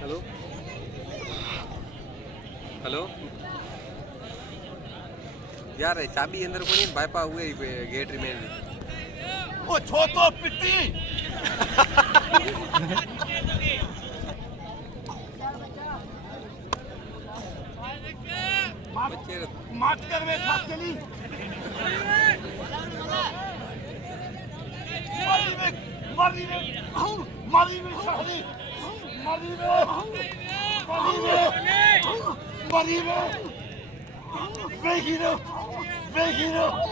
Hello hello यार चाबी अंदर कोनी बायपा हुए गेट रिमेन ओ छो तो पिट्टी मात कर वे खास के लिए मारी में शादी मारी में Vegino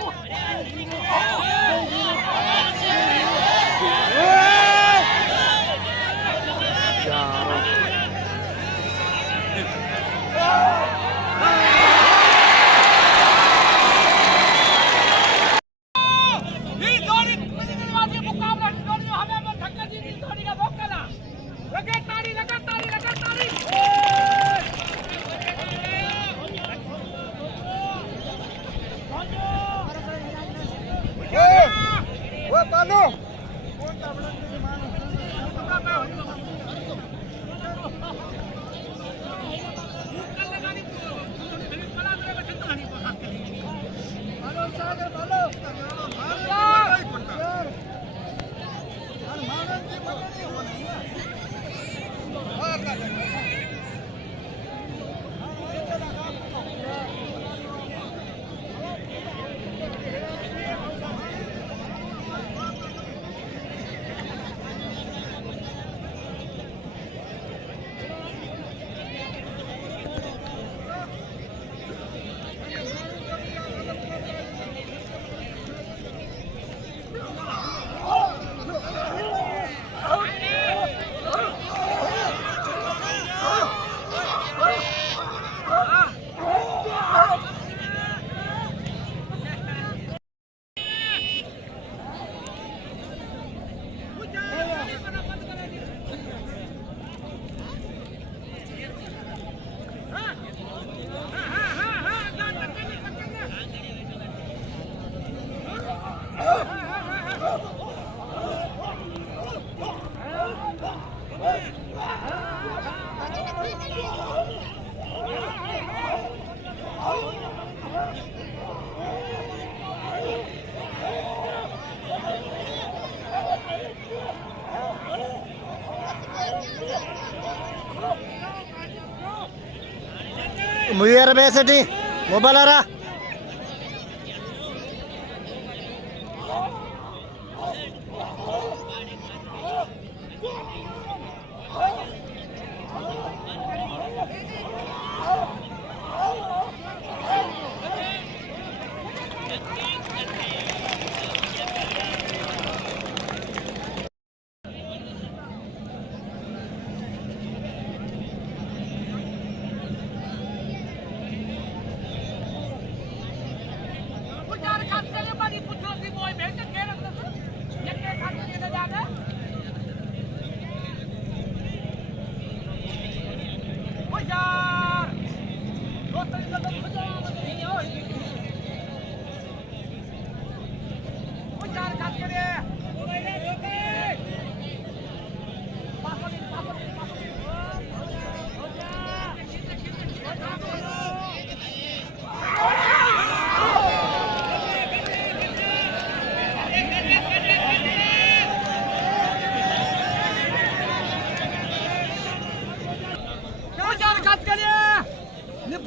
Muyer besedi mobalara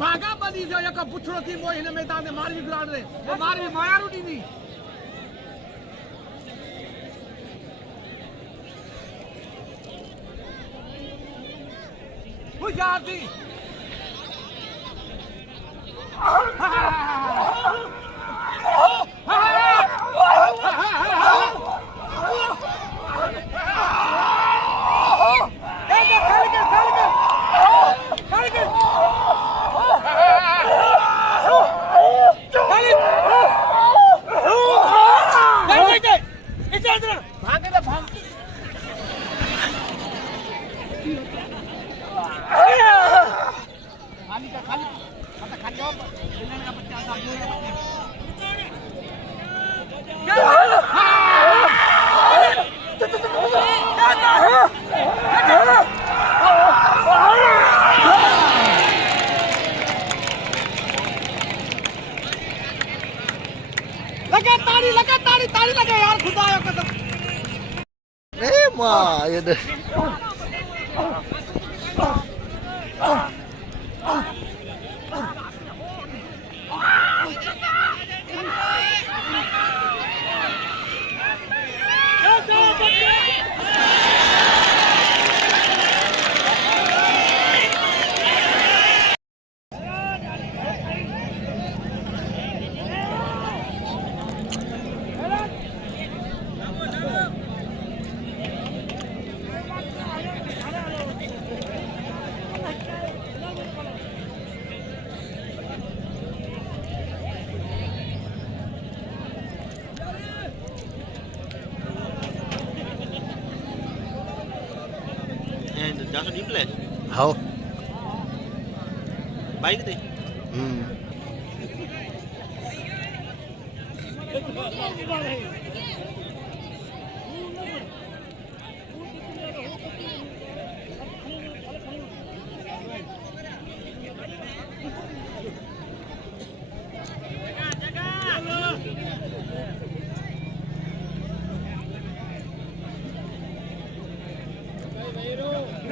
भागा बदी जो एक पुछड़ो थी वो इन मैदान में मारवी ग्राउंड रे वो मारवी माया रुटी दी वो जाती लगे ताड़ी लगे यार खुदा कसम ए माँ ये दे जासो डिप्ले हाओ बाइक ते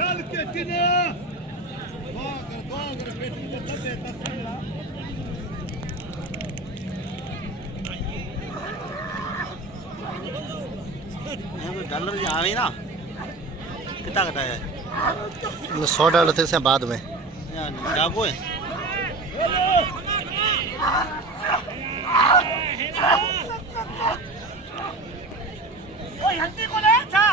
कल के दिन डॉलर जी आवे ना कितना कटा है $100 थे से बाद में जागो है हंडी को ले था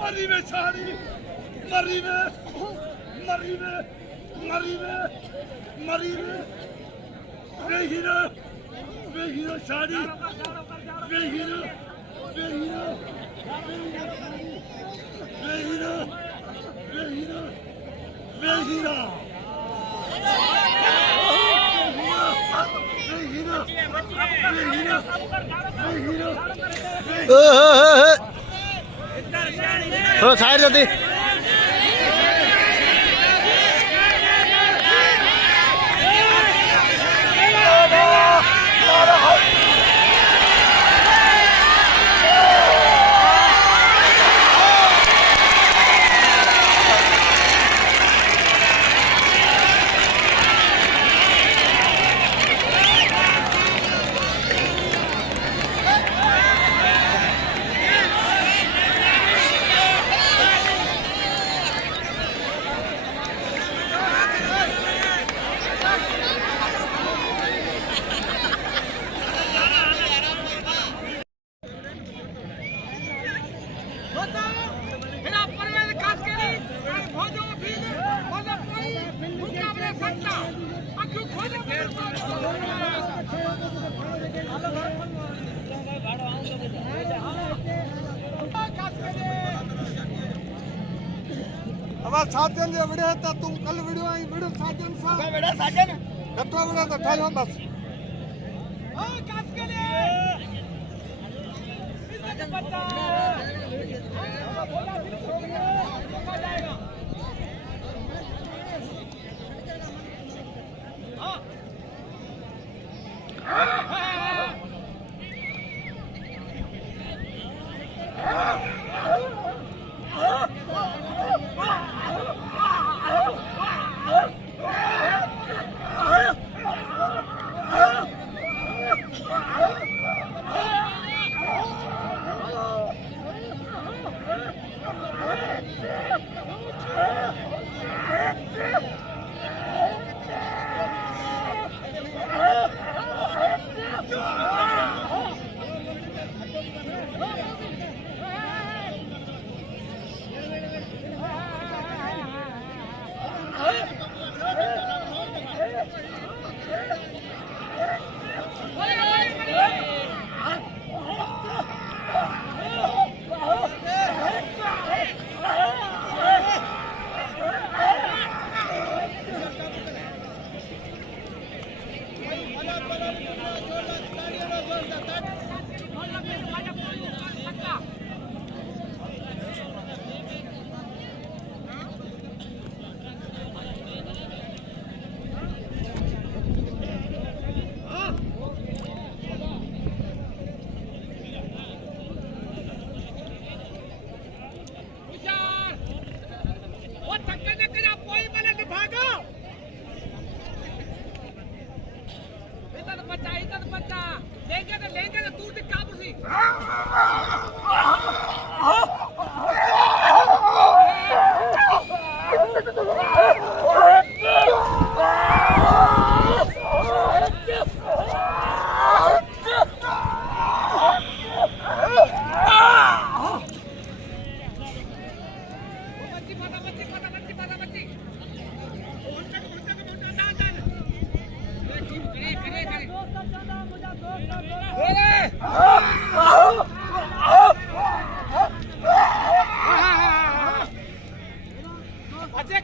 मरी में साड़ी मरी में मरी में मरी में मरी में वे हीरो साड़ी वे हीरो वे हीरो वे हीरो वे हीरो वे हीरो थोड़ा साइड जाती हमारे साजन जो वीडियो था तुम कल वीडियो आई वीडियो साजन सा वीडियो साजन कत्तो वीडियो तो ठालो बस ओ कास के लिए साजन बच्चा बोला फिर हो गया रोका जाएगा हां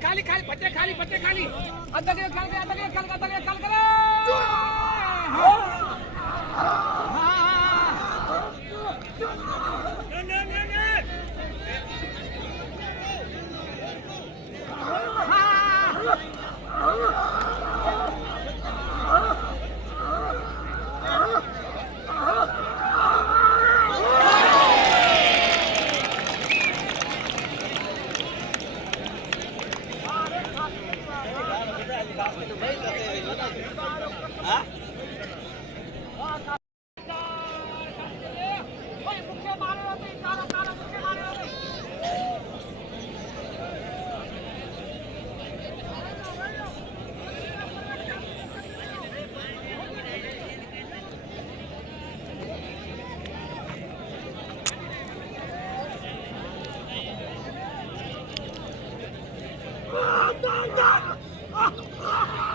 खाली खाली बच्चे खाली अंदर कल करो Ah!